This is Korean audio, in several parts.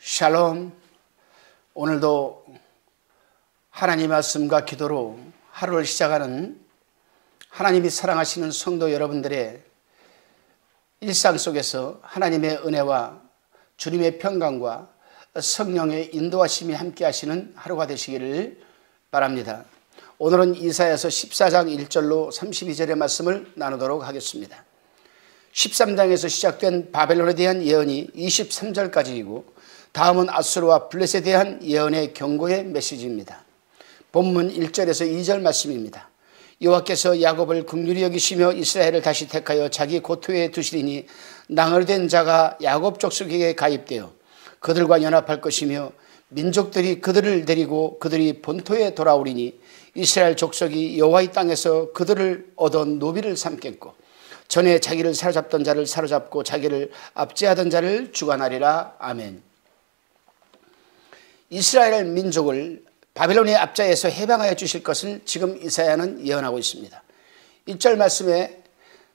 샬롬. 오늘도 하나님의 말씀과 기도로 하루를 시작하는 하나님이 사랑하시는 성도 여러분들의 일상 속에서 하나님의 은혜와 주님의 평강과 성령의 인도하심이 함께 하시는 하루가 되시기를 바랍니다. 오늘은 이사야서 14장 1절로 32절의 말씀을 나누도록 하겠습니다. 13장에서 시작된 바벨론에 대한 예언이 23절까지이고 다음은 아수르와 블레셋에 대한 예언의 경고의 메시지입니다. 본문 1절에서 2절 말씀입니다. 여호와께서 야곱을 긍휼히 여기시며 이스라엘을 다시 택하여 자기 고토에 두시리니 낭을된 자가 야곱 족속에게 가입되어 그들과 연합할 것이며 민족들이 그들을 데리고 그들이 본토에 돌아오리니 이스라엘 족속이 여호와의 땅에서 그들을 얻어 노비를 삼겠고 전에 자기를 사로잡던 자를 사로잡고 자기를 압제하던 자를 주관하리라. 아멘. 이스라엘 민족을 바벨론의 압제에서 해방하여 주실 것을 지금 이사야는 예언하고 있습니다. 1절 말씀에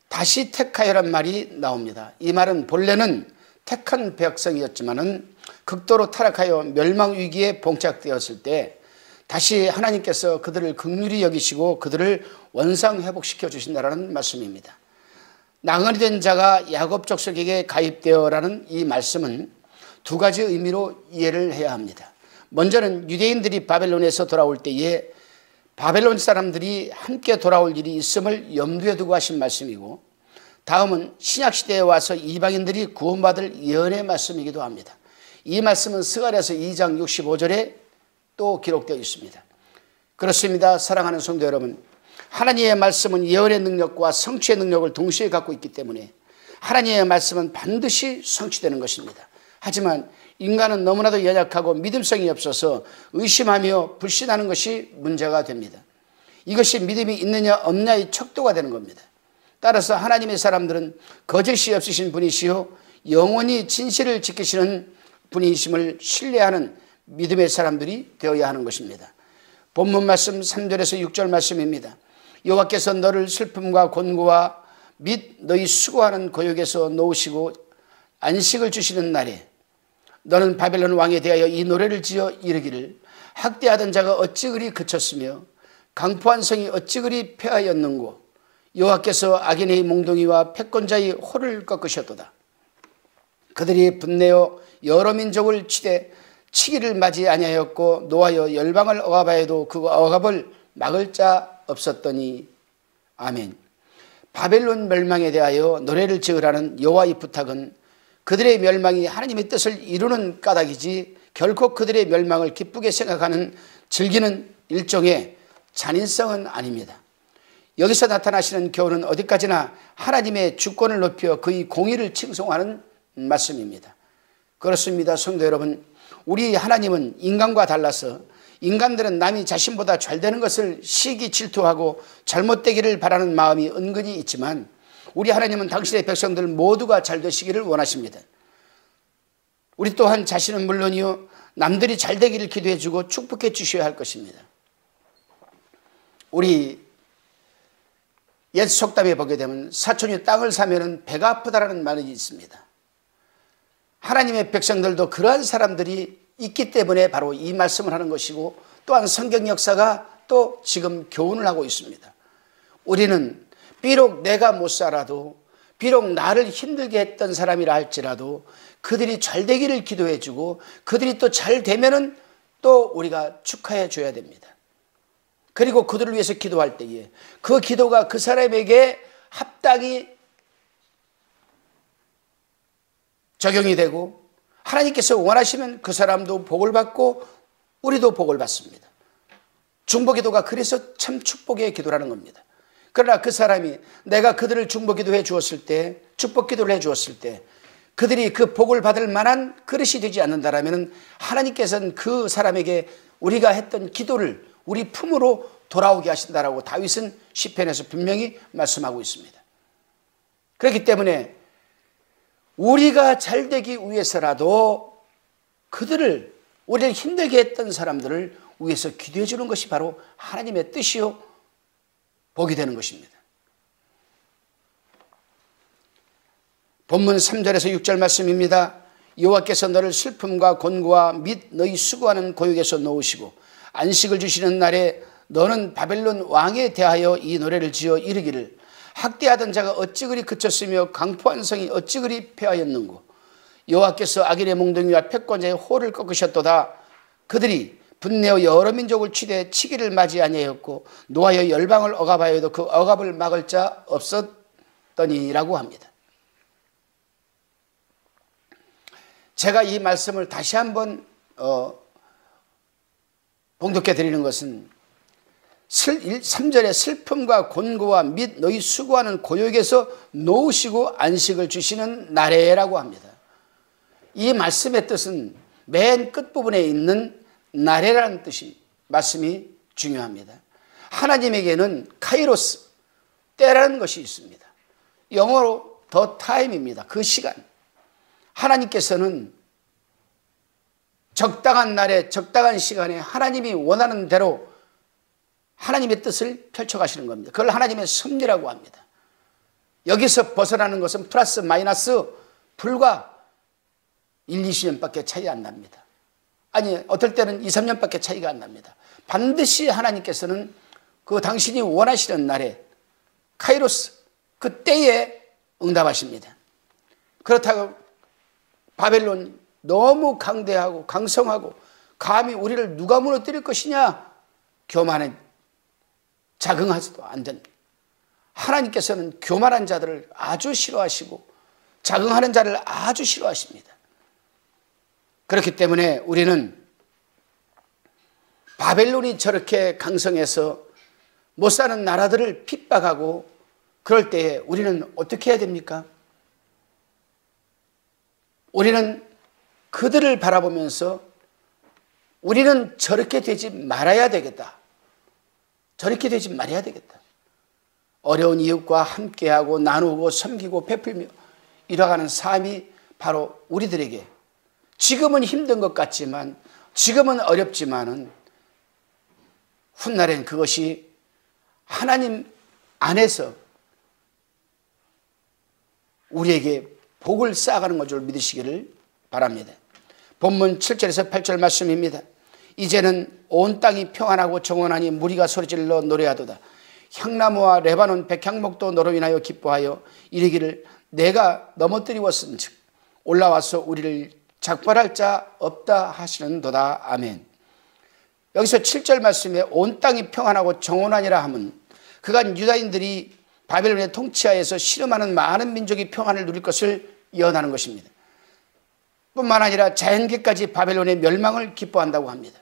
다시 택하여란 말이 나옵니다. 이 말은 본래는 택한 백성이었지만은 극도로 타락하여 멸망 위기에 봉착되었을 때 다시 하나님께서 그들을 긍휼히 여기시고 그들을 원상 회복시켜 주신다라는 말씀입니다. 낭언이 된 자가 야곱 족속에게 가입되어라는 이 말씀은 두 가지 의미로 이해를 해야 합니다. 먼저는 유대인들이 바벨론에서 돌아올 때에 바벨론 사람들이 함께 돌아올 일이 있음을 염두에 두고 하신 말씀이고, 다음은 신약시대에 와서 이방인들이 구원받을 예언의 말씀이기도 합니다. 이 말씀은 스가랴서 2장 65절에 또 기록되어 있습니다. 그렇습니다. 사랑하는 성도 여러분, 하나님의 말씀은 예언의 능력과 성취의 능력을 동시에 갖고 있기 때문에 하나님의 말씀은 반드시 성취되는 것입니다. 하지만 인간은 너무나도 연약하고 믿음성이 없어서 의심하며 불신하는 것이 문제가 됩니다. 이것이 믿음이 있느냐 없느냐의 척도가 되는 겁니다. 따라서 하나님의 사람들은 거짓이 없으신 분이시요 영원히 진실을 지키시는 분이심을 신뢰하는 믿음의 사람들이 되어야 하는 것입니다. 본문 말씀 3절에서 6절 말씀입니다. 여호와께서 너를 슬픔과 곤고와 및 너희 수고하는 고역에서 놓으시고 안식을 주시는 날에 너는 바벨론 왕에 대하여 이 노래를 지어 이르기를 학대하던 자가 어찌 그리 그쳤으며 강포한 성이 어찌 그리 폐하였는고 여호와께서 악인의 몽둥이와 패권자의 호를 꺾으셨도다. 그들이 분내어 여러 민족을 치되 치기를 맞이 아니하였고 노하여 열방을 억압하여도 그 억압을 막을 자 없었더니. 아멘. 바벨론 멸망에 대하여 노래를 지으라는 여호와의 부탁은 그들의 멸망이 하나님의 뜻을 이루는 까닭이지 결코 그들의 멸망을 기쁘게 생각하는 즐기는 일종의 잔인성은 아닙니다. 여기서 나타나시는 교훈은 어디까지나 하나님의 주권을 높여 그의 공의를 칭송하는 말씀입니다. 그렇습니다. 성도 여러분, 우리 하나님은 인간과 달라서 인간들은 남이 자신보다 잘 되는 것을 시기 질투하고 잘못되기를 바라는 마음이 은근히 있지만 우리 하나님은 당신의 백성들 모두가 잘 되시기를 원하십니다. 우리 또한 자신은 물론이요 남들이 잘 되기를 기도해 주고 축복해 주셔야 할 것입니다. 우리 옛 속담에 보게 되면 사촌이 땅을 사면은 배가 아프다라는 말이 있습니다. 하나님의 백성들도 그러한 사람들이 있기 때문에 바로 이 말씀을 하는 것이고 또한 성경 역사가 또 지금 교훈을 하고 있습니다. 우리는 비록 내가 못 살아도 비록 나를 힘들게 했던 사람이라 할지라도 그들이 잘 되기를 기도해 주고 그들이 또 잘 되면은 또 우리가 축하해 줘야 됩니다. 그리고 그들을 위해서 기도할 때에 그 기도가 그 사람에게 합당히 적용이 되고 하나님께서 원하시면 그 사람도 복을 받고 우리도 복을 받습니다. 중보기도가 그래서 참 축복의 기도라는 겁니다. 그러나 그 사람이 내가 그들을 중보기도 해 주었을 때 축복기도를 해 주었을 때 그들이 그 복을 받을 만한 그릇이 되지 않는다라면 하나님께서는 그 사람에게 우리가 했던 기도를 우리 품으로 돌아오게 하신다라고 다윗은 시편에서 분명히 말씀하고 있습니다. 그렇기 때문에 우리가 잘 되기 위해서라도 그들을 우리를 힘들게 했던 사람들을 위해서 기도해 주는 것이 바로 하나님의 뜻이요 복이 되는 것입니다. 본문 3절에서 6절 말씀입니다. 여호와께서 너를 슬픔과 곤고와 및 너희 수고하는 고역에서 놓으시고 안식을 주시는 날에 너는 바벨론 왕에 대하여 이 노래를 지어 이르기를 학대하던 자가 어찌 그리 그쳤으며 강포한 성이 어찌 그리 패하였는고. 여호와께서 악인의 몽둥이와 패권자의 호를 꺾으셨도다. 그들이 분내어 여러 민족을 치되 치기를 맞이 아니하였고 노하여 열방을 억압하여도 그 억압을 막을 자 없었더니라고 합니다. 제가 이 말씀을 다시 한번 봉독해 드리는 것은 3절에 슬픔과 곤고와 및 너희 수고하는 고역에서 놓으시고 안식을 주시는 날에라고 합니다. 이 말씀의 뜻은 맨 끝부분에 있는 날에라는 말씀이 중요합니다. 하나님에게는 카이로스, 때라는 것이 있습니다. 영어로 the time입니다. 그 시간. 하나님께서는 적당한 날에 적당한 시간에 하나님이 원하는 대로 하나님의 뜻을 펼쳐가시는 겁니다. 그걸 하나님의 섭리라고 합니다. 여기서 벗어나는 것은 플러스 마이너스 불과 1, 20년밖에 차이 안 납니다. 아니 어떨 때는 2, 3년밖에 차이가 안 납니다. 반드시 하나님께서는 그 당신이 원하시는 날에 카이로스 그 때에 응답하십니다. 그렇다고 바벨론 너무 강대하고 강성하고 감히 우리를 누가 무너뜨릴 것이냐 교만에 자긍하지도 안 됩니다. 하나님께서는 교만한 자들을 아주 싫어하시고 자긍하는 자를 아주 싫어하십니다. 그렇기 때문에 우리는 바벨론이 저렇게 강성해서 못 사는 나라들을 핍박하고 그럴 때에 우리는 어떻게 해야 됩니까? 우리는 그들을 바라보면서 우리는 저렇게 되지 말아야 되겠다. 저렇게 되지 말아야 되겠다. 어려운 이웃과 함께하고 나누고 섬기고 베풀며 이뤄가는 삶이 바로 우리들에게 지금은 힘든 것 같지만 지금은 어렵지만은 훗날엔 그것이 하나님 안에서 우리에게 복을 쌓아가는 것을 믿으시기를 바랍니다. 본문 7절에서 8절 말씀입니다. 이제는 온 땅이 평안하고 정원하니 무리가 소리질러 노래하도다. 향나무와 레바논 백향목도 너로 인하여 기뻐하여 이르기를 내가 넘어뜨리웠은즉 올라와서 우리를 작발할 자 없다 하시는도다. 아멘. 여기서 7절 말씀에 온 땅이 평안하고 정원하니라 함은 그간 유다인들이 바벨론의 통치하에서 씨름하는 많은 민족이 평안을 누릴 것을 예언하는 것입니다. 뿐만 아니라 자연계까지 바벨론의 멸망을 기뻐한다고 합니다.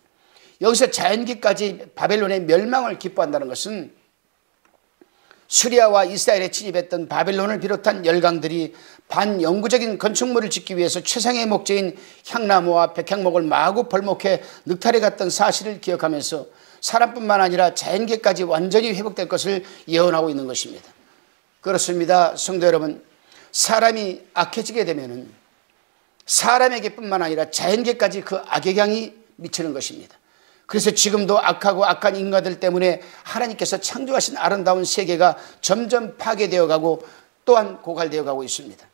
여기서 자연계까지 바벨론의 멸망을 기뻐한다는 것은 수리아와 이스라엘에 침입했던 바벨론을 비롯한 열강들이 반영구적인 건축물을 짓기 위해서 최상의 목재인 향나무와 백향목을 마구 벌목해 늑탈해 갔던 사실을 기억하면서 사람뿐만 아니라 자연계까지 완전히 회복될 것을 예언하고 있는 것입니다. 그렇습니다. 성도 여러분, 사람이 악해지게 되면은 사람에게 뿐만 아니라 자연계까지 그 악영향이 미치는 것입니다. 그래서 지금도 악하고 악한 인간들 때문에 하나님께서 창조하신 아름다운 세계가 점점 파괴되어 가고 또한 고갈되어 가고 있습니다.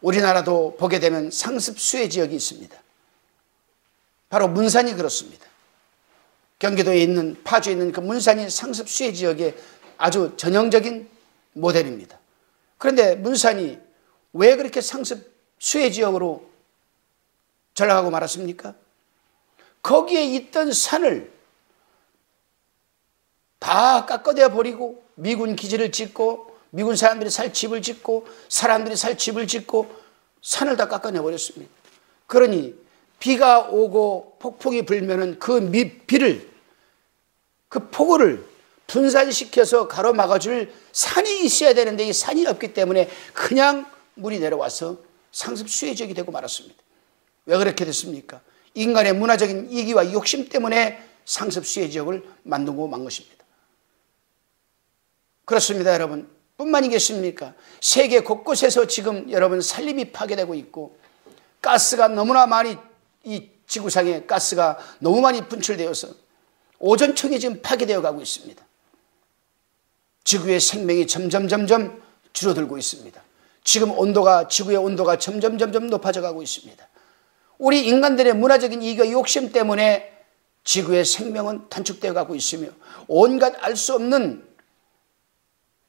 우리나라도 보게 되면 상습 수해 지역이 있습니다. 바로 문산이 그렇습니다. 경기도에 있는 파주에 있는 그 문산이 상습 수해 지역의 아주 전형적인 모델입니다. 그런데 문산이 왜 그렇게 상습 수해 지역으로 전락하고 말았습니까? 거기에 있던 산을 다 깎아내 버리고 미군 기지를 짓고 미군 사람들이 살 집을 짓고 사람들이 살 집을 짓고 산을 다 깎아내 버렸습니다. 그러니 비가 오고 폭풍이 불면은 그 비를 그 폭우를 분산시켜서 가로막아줄 산이 있어야 되는데 이 산이 없기 때문에 그냥 물이 내려와서 상습 수해 지역이 되고 말았습니다. 왜 그렇게 됐습니까? 인간의 문화적인 이기와 욕심 때문에 상습 수해 지역을 만들고 만 것입니다. 그렇습니다, 여러분. 뿐만이겠습니까? 세계 곳곳에서 지금 여러분 산림이 파괴되고 있고 가스가 너무나 많이 이 지구상에 가스가 너무 많이 분출되어서 오존층이 지금 파괴되어 가고 있습니다. 지구의 생명이 점점 줄어들고 있습니다. 지금 지구의 온도가 점점 높아져 가고 있습니다. 우리 인간들의 문화적인 이익과 욕심 때문에 지구의 생명은 단축되어 가고 있으며 온갖 알 수 없는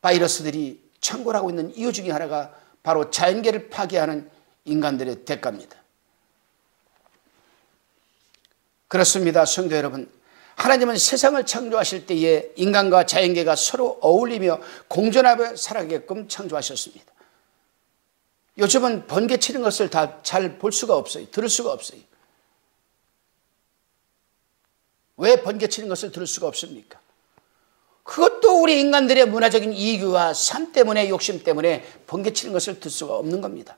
바이러스들이 창궐하고 있는 이유 중에 하나가 바로 자연계를 파괴하는 인간들의 대가입니다. 그렇습니다. 성도 여러분, 하나님은 세상을 창조하실 때에 인간과 자연계가 서로 어울리며 공존하며 살아가게끔 창조하셨습니다. 요즘은 번개치는 것을 다 잘 볼 수가 없어요. 들을 수가 없어요. 왜 번개치는 것을 들을 수가 없습니까? 그것도 우리 인간들의 문화적인 이익과 삶 때문에, 욕심 때문에 번개치는 것을 들 수가 없는 겁니다.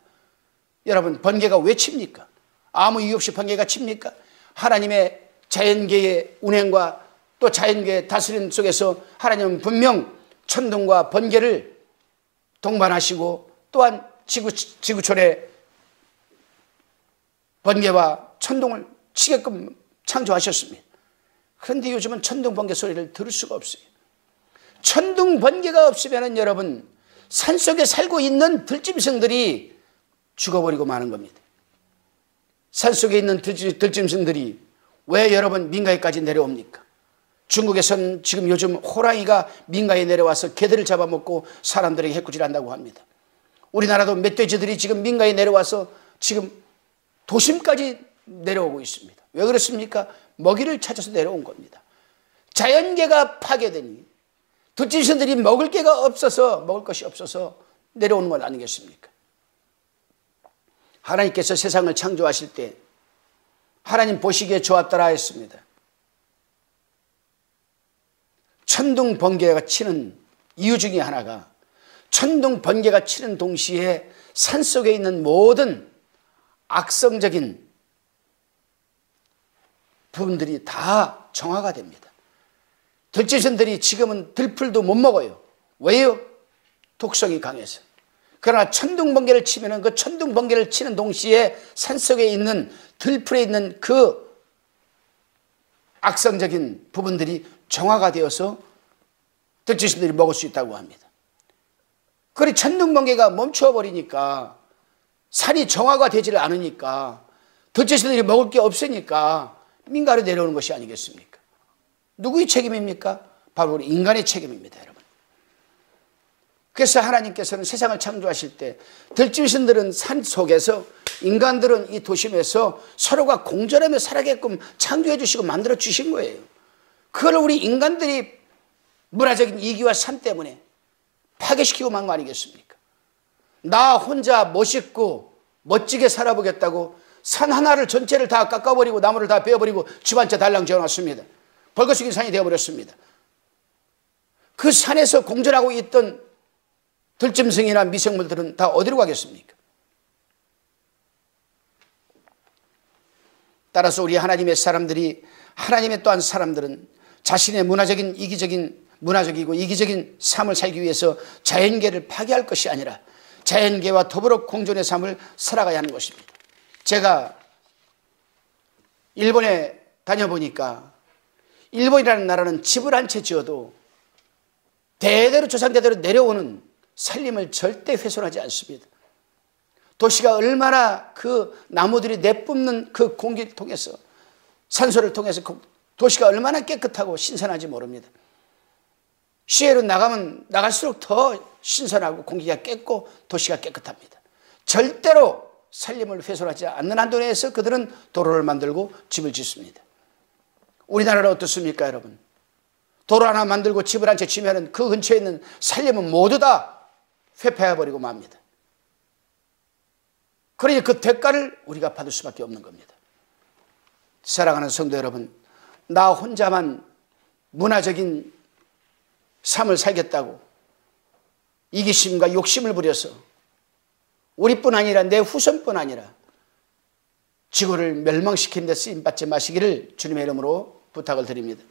여러분, 번개가 왜 칩니까? 아무 이유 없이 번개가 칩니까? 하나님의 자연계의 운행과 또 자연계의 다스림 속에서 하나님은 분명 천둥과 번개를 동반하시고 또한 지구촌에 번개와 천둥을 치게끔 창조하셨습니다. 그런데 요즘은 천둥 번개 소리를 들을 수가 없어요. 천둥 번개가 없으면 여러분, 산속에 살고 있는 들짐승들이 죽어버리고 마는 겁니다. 산속에 있는 들짐승들이 왜 여러분 민가에까지 내려옵니까? 중국에서는 지금 요즘 호랑이가 민가에 내려와서 개들을 잡아먹고 사람들에게 해코지한다고 합니다. 우리나라도 멧돼지들이 지금 민가에 내려와서 지금 도심까지 내려오고 있습니다. 왜 그렇습니까? 먹이를 찾아서 내려온 겁니다. 자연계가 파괴되니 들짐승들이 먹을 것이 없어서 내려오는 것 아니겠습니까? 하나님께서 세상을 창조하실 때 하나님 보시기에 좋았더라 했습니다. 천둥 번개가 치는 이유 중에 하나가 천둥 번개가 치는 동시에 산속에 있는 모든 악성적인 부분들이 다 정화가 됩니다. 들짐승들이 지금은 들풀도 못 먹어요. 왜요? 독성이 강해서. 그러나 천둥 번개를 치면은 그 천둥 번개를 치는 동시에 산속에 있는 들풀에 있는 그 악성적인 부분들이 정화가 되어서 들짐승들이 먹을 수 있다고 합니다. 그런데 천둥 번개가 멈춰 버리니까 산이 정화가 되지를 않으니까 들짐승들이 먹을 게 없으니까 민가로 내려오는 것이 아니겠습니까? 누구의 책임입니까? 바로 우리 인간의 책임입니다, 여러분. 그래서 하나님께서는 세상을 창조하실 때 들짐승들은 산 속에서, 인간들은 이 도심에서 서로가 공존하며 살아게끔 창조해 주시고 만들어 주신 거예요. 그걸 우리 인간들이 문화적인 이기와 삶 때문에 파괴시키고 만 거 아니겠습니까? 나 혼자 멋있고 멋지게 살아보겠다고 산 하나를 전체를 다 깎아버리고 나무를 다 베어버리고 집 한 채 달랑 지어놨습니다. 벌거숭이 산이 되어버렸습니다. 그 산에서 공존하고 있던 들짐승이나 미생물들은 다 어디로 가겠습니까? 따라서 우리 하나님의 사람들이, 하나님의 또한 사람들은 자신의 문화적이고 이기적인 삶을 살기 위해서 자연계를 파괴할 것이 아니라 자연계와 더불어 공존의 삶을 살아가야 하는 것입니다. 제가 일본에 다녀보니까 일본이라는 나라는 집을 한 채 지어도 대대로 조상대대로 내려오는 살림을 절대 훼손하지 않습니다. 도시가 얼마나 그 나무들이 내뿜는 그 공기를 통해서, 산소를 통해서 도시가 얼마나 깨끗하고 신선한지 모릅니다. 시외로 나가면 나갈수록 더 신선하고 공기가 깨끗고 도시가 깨끗합니다. 절대로 살림을 훼손하지 않는 한도 내에서 그들은 도로를 만들고 집을 짓습니다. 우리나라는 어떻습니까, 여러분? 도로 하나 만들고 집을 한 채 지면은 그 근처에 있는 살림은 모두 다 회폐해버리고 맙니다. 그러니 그 대가를 우리가 받을 수밖에 없는 겁니다. 사랑하는 성도 여러분, 나 혼자만 문화적인 삶을 살겠다고 이기심과 욕심을 부려서 우리뿐 아니라 내 후손뿐 아니라 지구를 멸망시키는 데 쓰임받지 마시기를 주님의 이름으로 부탁을 드립니다.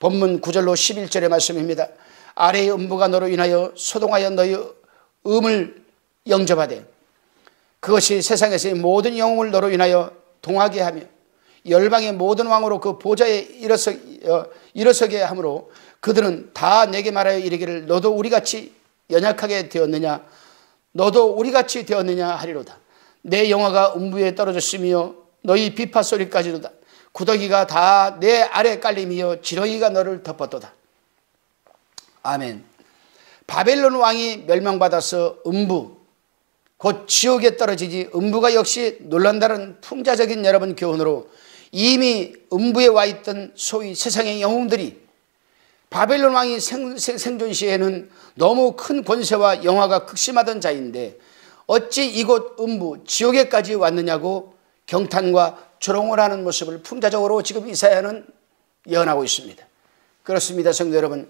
본문 9절로 11절의 말씀입니다. 아래의 음부가 너로 인하여 소동하여 너의 음을 영접하되 그것이 세상에서의 모든 영웅을 너로 인하여 동하게 하며 열방의 모든 왕으로 그 보좌에 일어서게 하므로 그들은 다 내게 말하여 이르기를 너도 우리같이 연약하게 되었느냐? 너도 우리같이 되었느냐 하리로다. 내 영화가 음부에 떨어졌으며 너희 비파 소리까지로다. 구더기가 다 내 아래 깔림이여 지렁이가 너를 덮었도다. 아멘. 바벨론 왕이 멸망받아서 음부 곧 지옥에 떨어지지, 음부가 역시 놀란다는 풍자적인 여러분 교훈으로 이미 음부에 와 있던 소위 세상의 영웅들이 바벨론 왕이 생존 시에는 너무 큰 권세와 영화가 극심하던 자인데 어찌 이곳 음부 지옥에까지 왔느냐고 경탄과 조롱을 하는 모습을 풍자적으로 지금 이사야는 예언하고 있습니다. 그렇습니다, 성도 여러분.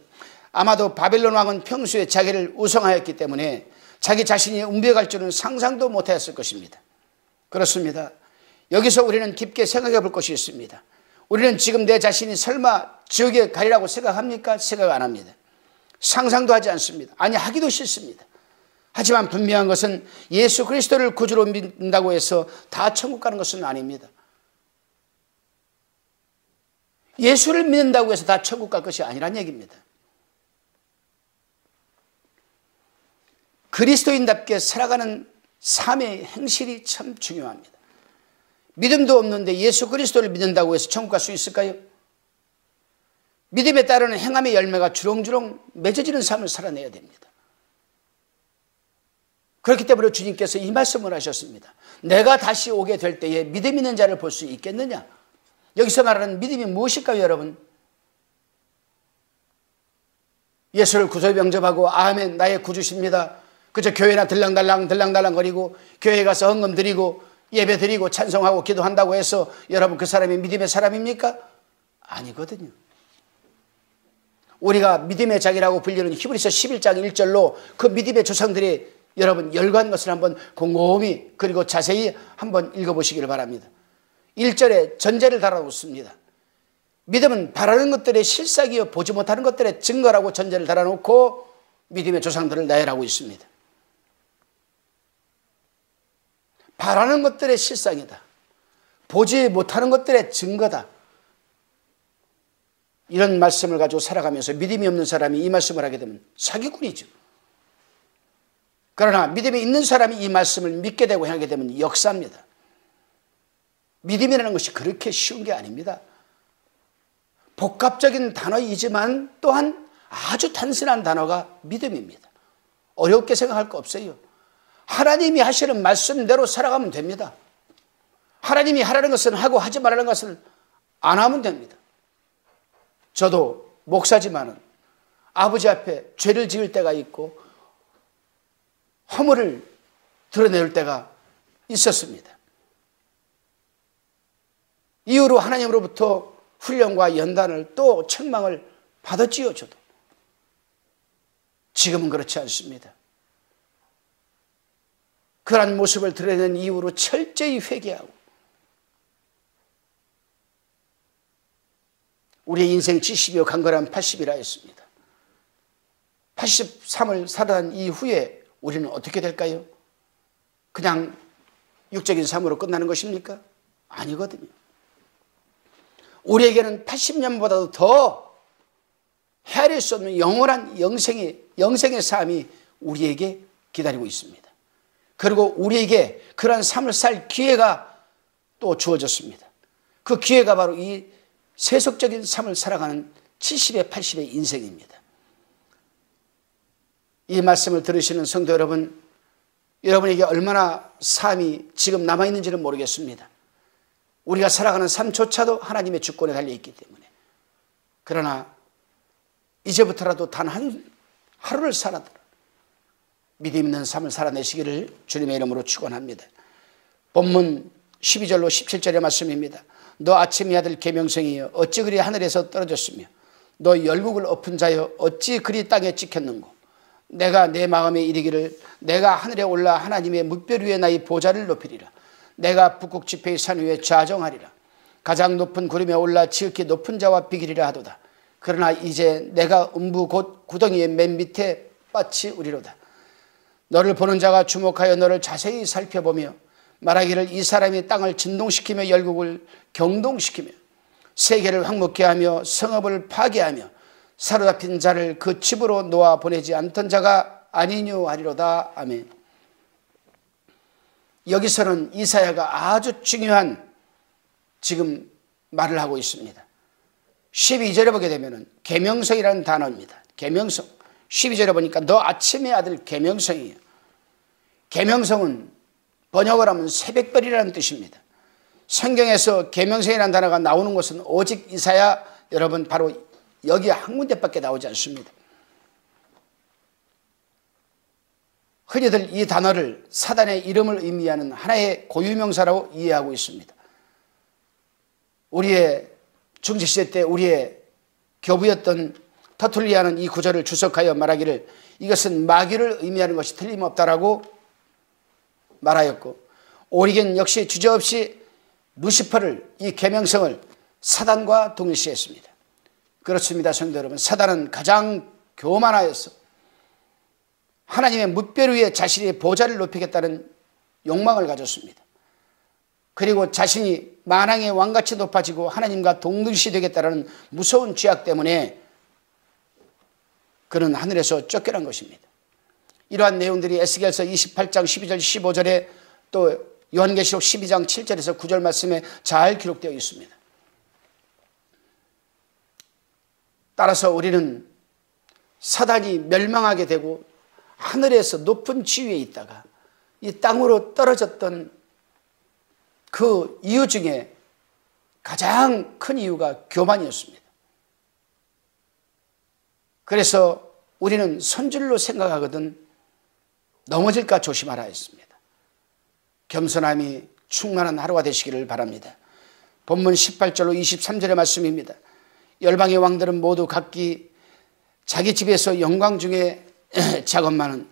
아마도 바벨론 왕은 평소에 자기를 우상하였기 때문에 자기 자신이 음부에 갈 줄은 상상도 못했을 것입니다. 그렇습니다. 여기서 우리는 깊게 생각해 볼 것이 있습니다. 우리는 지금 내 자신이 설마 지옥에 가리라고 생각합니까? 생각 안 합니다. 상상도 하지 않습니다. 아니, 하기도 싫습니다. 하지만 분명한 것은 예수 그리스도를 구주로 믿는다고 해서 다 천국 가는 것은 아닙니다. 예수를 믿는다고 해서 다 천국 갈 것이 아니란 얘기입니다. 그리스도인답게 살아가는 삶의 행실이 참 중요합니다. 믿음도 없는데 예수 그리스도를 믿는다고 해서 천국 갈 수 있을까요? 믿음에 따르는 행함의 열매가 주렁주렁 맺어지는 삶을 살아내야 됩니다. 그렇기 때문에 주님께서 이 말씀을 하셨습니다. 내가 다시 오게 될 때에 믿음 있는 자를 볼 수 있겠느냐? 여기서 말하는 믿음이 무엇일까요, 여러분? 예수를 구주로 영접하고 아멘 나의 구주십니다. 그저 교회나 들랑달랑 거리고 교회에 가서 헌금 드리고 예배 드리고 찬송하고 기도한다고 해서 여러분 그 사람이 믿음의 사람입니까? 아니거든요. 우리가 믿음의 자기라고 불리는 히브리서 11장 1절로 그 믿음의 조상들이 여러분 열거한 것을 한번 곰곰이 그리고 자세히 한번 읽어보시기를 바랍니다. 1절에 전제를 달아놓습니다. 믿음은 바라는 것들의 실상이요 보지 못하는 것들의 증거라고 전제를 달아놓고 믿음의 조상들을 나열하고 있습니다. 바라는 것들의 실상이다. 보지 못하는 것들의 증거다. 이런 말씀을 가지고 살아가면서 믿음이 없는 사람이 이 말씀을 하게 되면 사기꾼이죠. 그러나 믿음이 있는 사람이 이 말씀을 믿게 되고 하게 되면 역사입니다. 믿음이라는 것이 그렇게 쉬운 게 아닙니다. 복합적인 단어이지만 또한 아주 단순한 단어가 믿음입니다. 어렵게 생각할 거 없어요. 하나님이 하시는 말씀대로 살아가면 됩니다. 하나님이 하라는 것은 하고 하지 말라는 것은 안 하면 됩니다. 저도 목사지만은 아버지 앞에 죄를 지을 때가 있고 허물을 드러낼 때가 있었습니다. 이후로 하나님으로부터 훈련과 연단을 또 책망을 받았지요, 저도. 지금은 그렇지 않습니다. 그러한 모습을 드러낸 이후로 철저히 회개하고 우리의 인생 70이요 강건한 80이라 했습니다. 83을 살아난 이후에 우리는 어떻게 될까요? 그냥 육적인 삶으로 끝나는 것입니까? 아니거든요. 우리에게는 80년보다도 더 헤아릴 수 없는 영원한 영생의 삶이 우리에게 기다리고 있습니다. 그리고 우리에게 그런 삶을 살 기회가 또 주어졌습니다. 그 기회가 바로 이 세속적인 삶을 살아가는 70에 80의 인생입니다. 이 말씀을 들으시는 성도 여러분, 여러분에게 얼마나 삶이 지금 남아있는지는 모르겠습니다. 우리가 살아가는 삶조차도 하나님의 주권에 달려있기 때문에. 그러나 이제부터라도 단 한 하루를 살아도 믿음 있는 삶을 살아내시기를 주님의 이름으로 축원합니다. 본문 12절로 17절의 말씀입니다. 너 아침의 아들 계명성이여 어찌 그리 하늘에서 떨어졌으며 너 열국을 엎은 자여 어찌 그리 땅에 찍혔는고 내가 내 마음에 이르기를 내가 하늘에 올라 하나님의 뭇별 위에 나의 보좌를 높이리라. 내가 북극 지폐의 산 위에 좌정하리라. 가장 높은 구름에 올라 지극히 높은 자와 비기리라 하도다. 그러나 이제 내가 음부 곧 구덩이의 맨 밑에 빠치우리로다. 너를 보는 자가 주목하여 너를 자세히 살펴보며 말하기를 이 사람이 땅을 진동시키며 열국을 경동시키며 세계를 황무케 하며 성읍을 파괴하며 사로잡힌 자를 그 집으로 놓아 보내지 않던 자가 아니뇨 하리로다. 아멘. 여기서는 이사야가 아주 중요한 지금 말을 하고 있습니다. 12절에 보게 되면 계명성이라는 단어입니다. 계명성. 12절에 보니까 너 아침의 아들 계명성이에요. 계명성은 번역을 하면 새벽별이라는 뜻입니다. 성경에서 계명성이라는 단어가 나오는 것은 오직 이사야 여러분 바로 여기 한 군데밖에 나오지 않습니다. 흔히들 이 단어를 사단의 이름을 의미하는 하나의 고유명사라고 이해하고 있습니다. 우리의 중세시대 때 우리의 교부였던 터툴리아는 이 구절을 주석하여 말하기를 이것은 마귀를 의미하는 것이 틀림없다라고 말하였고, 오리겐 역시 주저없이 루시퍼를, 이 계명성을 사단과 동일시했습니다. 그렇습니다, 성도 여러분. 사단은 가장 교만하여서 하나님의 뭇별 위에 자신의 보좌를 높이겠다는 욕망을 가졌습니다. 그리고 자신이 만왕의 왕같이 높아지고 하나님과 동등시 되겠다는 무서운 죄악 때문에 그는 하늘에서 쫓겨난 것입니다. 이러한 내용들이 에스겔서 28장 12절 15절에 또 요한계시록 12장 7절에서 9절 말씀에 잘 기록되어 있습니다. 따라서 우리는 사단이 멸망하게 되고 하늘에서 높은 지위에 있다가 이 땅으로 떨어졌던 그 이유 중에 가장 큰 이유가 교만이었습니다. 그래서 우리는 선줄로 생각하거든 넘어질까 조심하라 했습니다. 겸손함이 충만한 하루가 되시기를 바랍니다. 본문 18절로 23절의 말씀입니다. 열방의 왕들은 모두 각기 자기 집에서 영광 중에 작업만은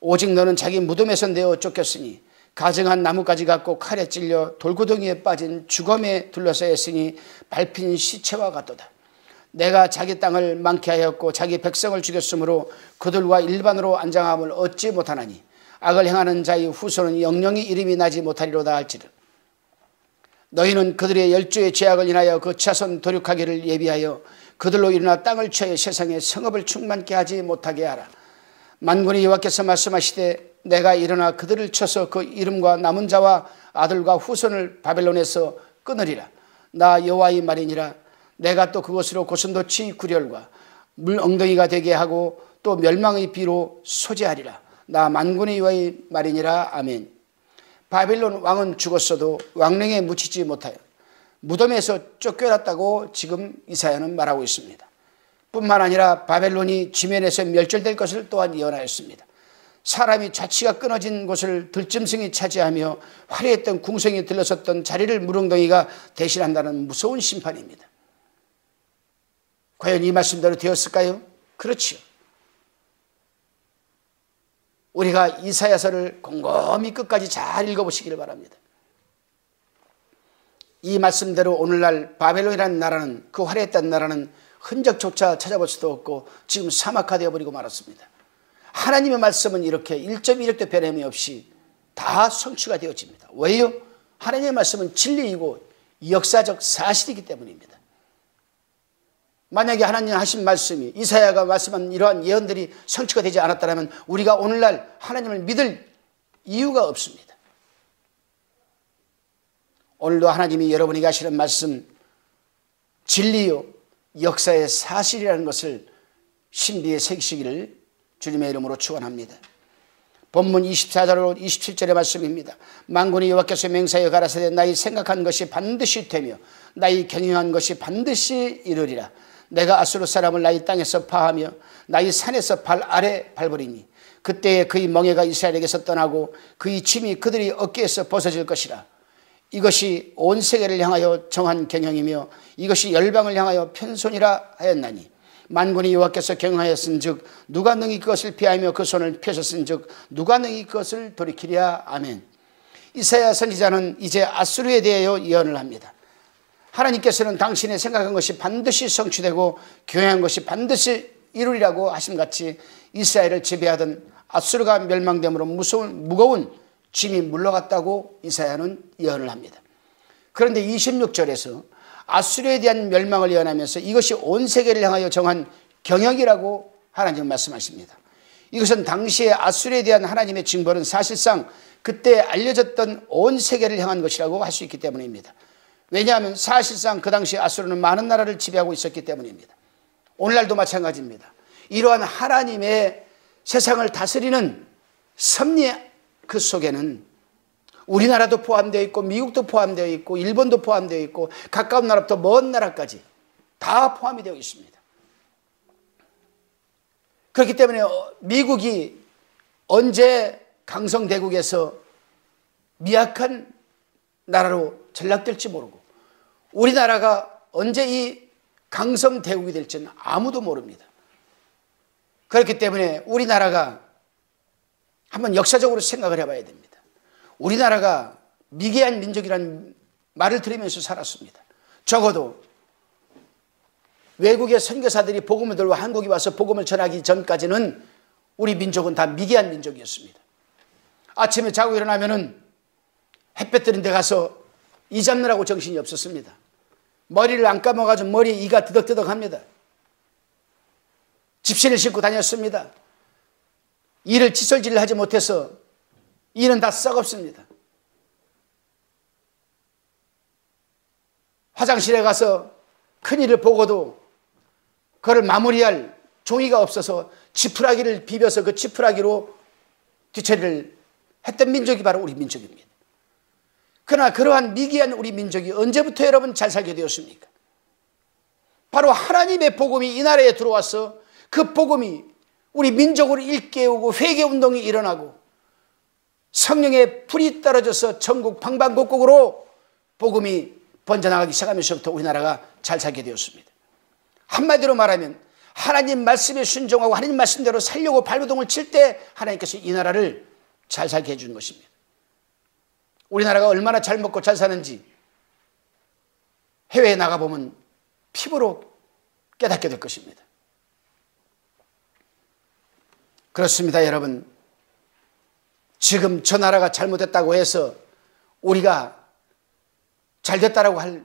오직 너는 자기 무덤에서 내어 쫓겼으니 가증한 나뭇가지 같고 칼에 찔려 돌구덩이에 빠진 죽음에 둘러싸여 있으니 밟힌 시체와 같도다. 내가 자기 땅을 많게 하였고 자기 백성을 죽였으므로 그들과 일반으로 안장함을 얻지 못하나니 악을 행하는 자의 후손은 영영이 이름이 나지 못하리로다 할지를. 너희는 그들의 열조의 죄악을 인하여 그 자손 도륙하기를 예비하여 그들로 일어나 땅을 취하여 세상에 성읍을 충만케 하지 못하게 하라. 만군의 여호와께서 말씀하시되 내가 일어나 그들을 쳐서 그 이름과 남은 자와 아들과 후손을 바벨론에서 끊으리라. 나 여호와의 말이니라. 내가 또 그것으로 고슴도치 구렬과 물 엉덩이가 되게 하고 또 멸망의 비로 소재하리라. 나 만군의 여호와의 말이니라. 아멘. 바벨론 왕은 죽었어도 왕릉에 묻히지 못하여 무덤에서 쫓겨났다고 지금 이사야는 말하고 있습니다. 뿐만 아니라 바벨론이 지면에서 멸절될 것을 또한 예언하였습니다. 사람이 자취가 끊어진 곳을 들짐승이 차지하며 화려했던 궁성이 들러섰던 자리를 물엉덩이가 대신한다는 무서운 심판입니다. 과연 이 말씀대로 되었을까요? 그렇지요. 우리가 이사야서를 곰곰이 끝까지 잘 읽어보시기를 바랍니다. 이 말씀대로 오늘날 바벨론이라는 나라는, 그 화려했던 나라는 흔적조차 찾아볼 수도 없고 지금 사막화되어 버리고 말았습니다. 하나님의 말씀은 이렇게 1.1획도 변함이 없이 다 성취가 되어집니다. 왜요? 하나님의 말씀은 진리이고 역사적 사실이기 때문입니다. 만약에 하나님 하신 말씀이, 이사야가 말씀한 이러한 예언들이 성취가 되지 않았다면 우리가 오늘날 하나님을 믿을 이유가 없습니다. 오늘도 하나님이 여러분에게 하시는 말씀 진리요 역사의 사실이라는 것을 신비에 새기시기를 주님의 이름으로 축원합니다. 본문 24절로 27절의 말씀입니다. 만군의 여호와께서 맹세하여 가라사대 나의 생각한 것이 반드시 되며 나의 경영한 것이 반드시 이르리라. 내가 아수르 사람을 나의 땅에서 파하며 나의 산에서 발 아래 밟으리니 그때에 그의 멍에가 이스라엘에게서 떠나고 그의 짐이 그들의 어깨에서 벗어질 것이라. 이것이 온 세계를 향하여 정한 경영이며 이것이 열방을 향하여 편손이라 하였나니 만군의 여호와께서 경영하였은즉 누가 능히 그것을 피하며 그 손을 펴셨은즉 누가 능히 그것을 돌이키랴. 아멘. 이사야 선지자는 이제 아수르에 대하여 예언을 합니다. 하나님께서는 당신의 생각한 것이 반드시 성취되고 경영한 것이 반드시 이루리라고 하심같이 이스라엘을 지배하던 아수르가 멸망됨으로 무거운 짐이 물러갔다고 이사야는 예언을 합니다. 그런데 26절에서 아수르에 대한 멸망을 예언하면서 이것이 온 세계를 향하여 정한 경영이라고 하나님은 말씀하십니다. 이것은 당시에 아수르에 대한 하나님의 징벌은 사실상 그때 알려졌던 온 세계를 향한 것이라고 할 수 있기 때문입니다. 왜냐하면 사실상 그 당시 아수르는 많은 나라를 지배하고 있었기 때문입니다. 오늘날도 마찬가지입니다. 이러한 하나님의 세상을 다스리는 섭리 그 속에는 우리나라도 포함되어 있고 미국도 포함되어 있고 일본도 포함되어 있고 가까운 나라부터 먼 나라까지 다 포함이 되어 있습니다. 그렇기 때문에 미국이 언제 강성대국에서 미약한 나라로 전락될지 모르고 우리나라가 언제 이 강성대국이 될지는 아무도 모릅니다. 그렇기 때문에 우리나라가 한번 역사적으로 생각을 해봐야 됩니다. 우리나라가 미개한 민족이라는 말을 들으면서 살았습니다. 적어도 외국의 선교사들이 복음을 들고 한국에 와서 복음을 전하기 전까지는 우리 민족은 다 미개한 민족이었습니다. 아침에 자고 일어나면은 햇볕 드는 데 가서 이 잡느라고 정신이 없었습니다. 머리를 안 감아가지고 머리에 이가 드덕드덕합니다. 집신을 신고 다녔습니다. 이를 칫솔질을 하지 못해서 이는 다 썩었습니다. 화장실에 가서 큰일을 보고도 그걸 마무리할 종이가 없어서 지푸라기를 비벼서 그 지푸라기로 뒤처리를 했던 민족이 바로 우리 민족입니다. 그러나 그러한 미개한 우리 민족이 언제부터 여러분 잘 살게 되었습니까? 바로 하나님의 복음이 이 나라에 들어와서 그 복음이 우리 민족을 일깨우고 회개운동이 일어나고 성령의 불이 떨어져서 전국 방방곡곡으로 복음이 번져나가기 시작하면서부터 우리나라가 잘 살게 되었습니다. 한마디로 말하면 하나님 말씀에 순종하고 하나님 말씀대로 살려고 발버둥을 칠 때 하나님께서 이 나라를 잘 살게 해주는 것입니다. 우리나라가 얼마나 잘 먹고 잘 사는지 해외에 나가보면 피부로 깨닫게 될 것입니다. 그렇습니다, 여러분. 지금 저 나라가 잘못했다고 해서 우리가 잘됐다라고 할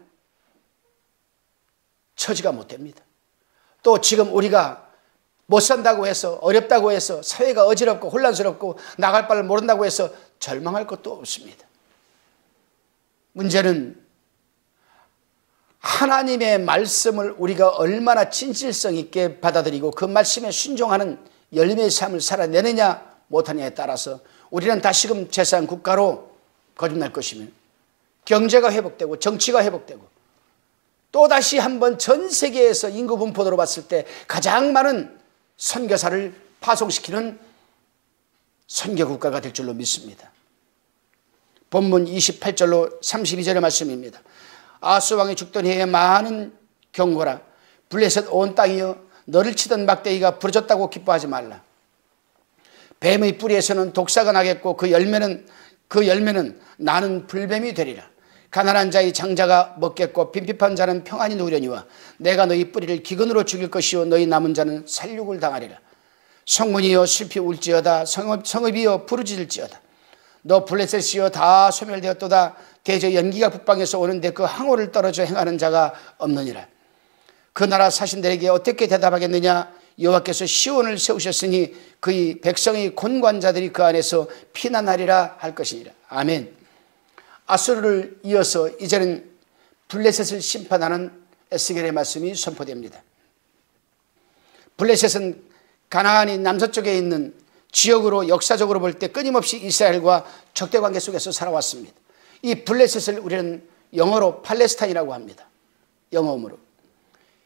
처지가 못 됩니다. 또 지금 우리가 못 산다고 해서 어렵다고 해서 사회가 어지럽고 혼란스럽고 나갈 바를 모른다고 해서 절망할 것도 없습니다. 문제는 하나님의 말씀을 우리가 얼마나 진실성 있게 받아들이고 그 말씀에 순종하는 열매의 삶을 살아내느냐 못하느냐에 따라서 우리는 다시금 제사한 국가로 거듭날 것이며 경제가 회복되고 정치가 회복되고 또다시 한번 전 세계에서 인구 분포도로 봤을 때 가장 많은 선교사를 파송시키는 선교국가가 될 줄로 믿습니다. 본문 28절로 32절의 말씀입니다. 아하스 왕이 죽던 해에 많은 경고라. 블레셋 온 땅이여 너를 치던 막대기가 부러졌다고 기뻐하지 말라. 뱀의 뿌리에서는 독사가 나겠고 그 열매는 나는 불뱀이 되리라. 가난한 자의 장자가 먹겠고 빈핍한 자는 평안히 누우려니와 내가 너희 뿌리를 기근으로 죽일 것이요 너희 남은 자는 살육을 당하리라. 성문이여 슬피 울지어다 성읍이여 부르짖을지어다. 너 블레셋이여 다 소멸되었도다. 대저 연기가 북방에서 오는데 그 항오를 떨어져 행하는 자가 없느니라. 그 나라 사신들에게 어떻게 대답하겠느냐. 여호와께서 시온을 세우셨으니 그의 백성의 곤관자들이 그 안에서 피난하리라 할 것이니라. 아멘. 아수르를 이어서 이제는 블레셋을 심판하는 에스겔의 말씀이 선포됩니다. 블레셋은 가나안이 남서쪽에 있는 지역으로 역사적으로 볼 때 끊임없이 이스라엘과 적대관계 속에서 살아왔습니다. 이 블레셋을 우리는 영어로 팔레스타인이라고 합니다. 영어음으로.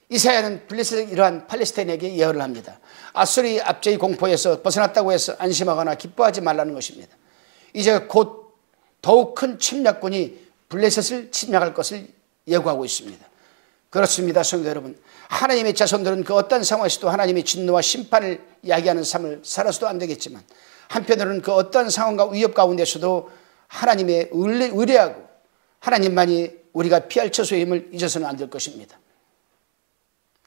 이사야는 블레셋의 이러한 팔레스타인에게 예언을 합니다. 아수르의 압제의 공포에서 벗어났다고 해서 안심하거나 기뻐하지 말라는 것입니다. 이제 곧 더욱 큰 침략군이 블레셋을 침략할 것을 예고하고 있습니다. 그렇습니다, 성도 여러분. 하나님의 자손들은 그 어떤 상황에서도 하나님의 진노와 심판을 이야기하는 삶을 살아서도 안 되겠지만 한편으로는 그 어떤 상황과 위협 가운데서도 하나님의 의뢰하고 하나님만이 우리가 피할 처소의 힘을 잊어서는 안 될 것입니다.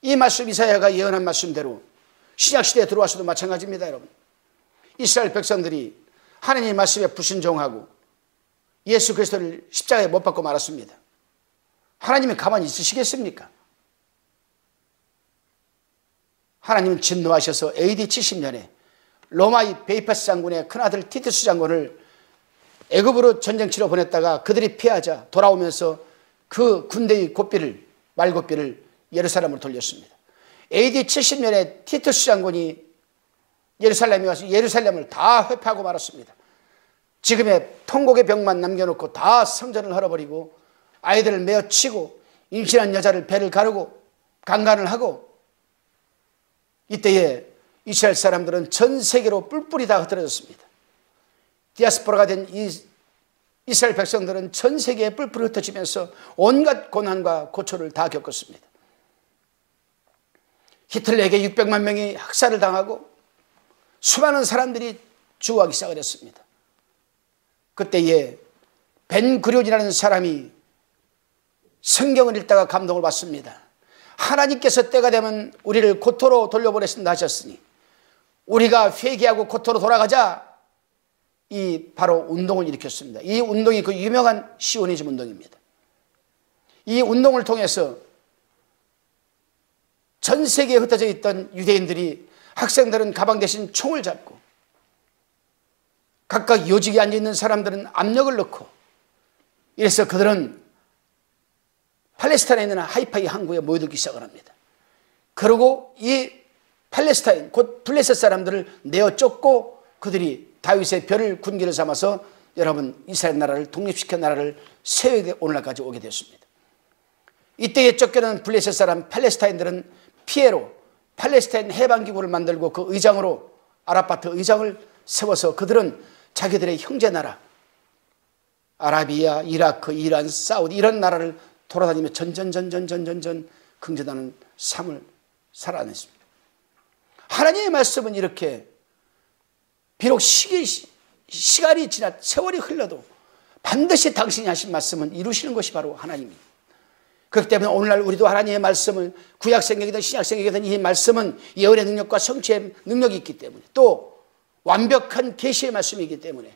이 말씀 이사야가 예언한 말씀대로 신약시대에 들어와서도 마찬가지입니다, 여러분. 이스라엘 백성들이 하나님의 말씀에 불순종하고 예수 그리스도를 십자가에 못 박고 말았습니다. 하나님이 가만히 있으시겠습니까? 하나님은 진노하셔서 AD 70년에 로마의 베이파스 장군의 큰아들 티투스 장군을 애굽으로 전쟁치러 보냈다가 그들이 피하자 돌아오면서 그 군대의 말고삐를 예루살렘으로 돌렸습니다. AD 70년에 티투스 장군이 예루살렘에 와서 예루살렘을 다 회파하고 말았습니다. 지금의 통곡의 병만 남겨놓고 다 성전을 헐어버리고 아이들을 메어 치고 임신한 여자를 배를 가르고 강간을 하고, 이때에 이스라엘 사람들은 전 세계로 뿔뿔이 다 흩어졌습니다. 디아스포라가 된 이스라엘 백성들은 전 세계에 뿔뿔이 흩어지면서 온갖 고난과 고초를 다 겪었습니다. 히틀러에게 600만 명이 학살을 당하고 수많은 사람들이 죽어가기 시작을 했습니다. 그때에 벤구리온이라는 사람이 성경을 읽다가 감동을 받습니다. 하나님께서 때가 되면 우리를 고토로 돌려보내신다 하셨으니 우리가 회개하고 고토로 돌아가자, 이 바로 운동을 일으켰습니다. 이 운동이 그 유명한 시오니즘 운동입니다. 이 운동을 통해서 전 세계에 흩어져 있던 유대인들이, 학생들은 가방 대신 총을 잡고 각각 요직에 앉아있는 사람들은 압력을 넣고, 이래서 그들은 팔레스타인에 있는 하이파이 항구에 모여들기 시작을 합니다. 그리고 이 팔레스타인, 곧 블레셋 사람들을 내어 쫓고 그들이 다윗의 별을 군기를 삼아서 여러분 이스라엘 나라를 독립시켜 나라를 세우게 오늘날까지 오게 되었습니다. 이때에 쫓겨난 블레셋 사람 팔레스타인들은 피에로 팔레스타인 해방기구를 만들고 그 의장으로 아라파트 의장을 세워서 그들은 자기들의 형제 나라 아라비아, 이라크, 이란, 사우디 이런 나라를 돌아다니며 전전 긍정하는 삶을 살아냈습니다. 하나님의 말씀은 이렇게 비록 시간이 지나 세월이 흘러도 반드시 당신이 하신 말씀은 이루시는 것이 바로 하나님입니다. 그렇기 때문에 오늘날 우리도 하나님의 말씀을 구약성경이든 신약성경이든 이 말씀은 예언의 능력과 성취의 능력이 있기 때문에 또 완벽한 계시의 말씀이기 때문에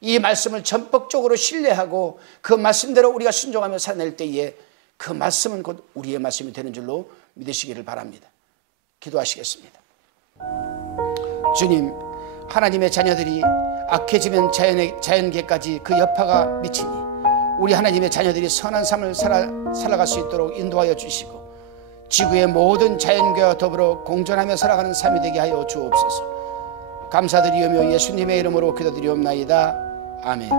이 말씀을 전폭적으로 신뢰하고 그 말씀대로 우리가 순종하며 살아낼 때에 그 말씀은 곧 우리의 말씀이 되는 줄로 믿으시기를 바랍니다. 기도하시겠습니다. 주님, 하나님의 자녀들이 악해지면 자연계까지 그 여파가 미치니 우리 하나님의 자녀들이 선한 삶을 살아갈 수 있도록 인도하여 주시고 지구의 모든 자연계와 더불어 공존하며 살아가는 삶이 되게 하여 주옵소서. 감사드리오며 예수님의 이름으로 기도드리옵나이다. 아멘.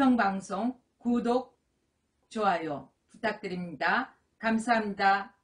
가평방송 구독, 좋아요 부탁드립니다. 감사합니다.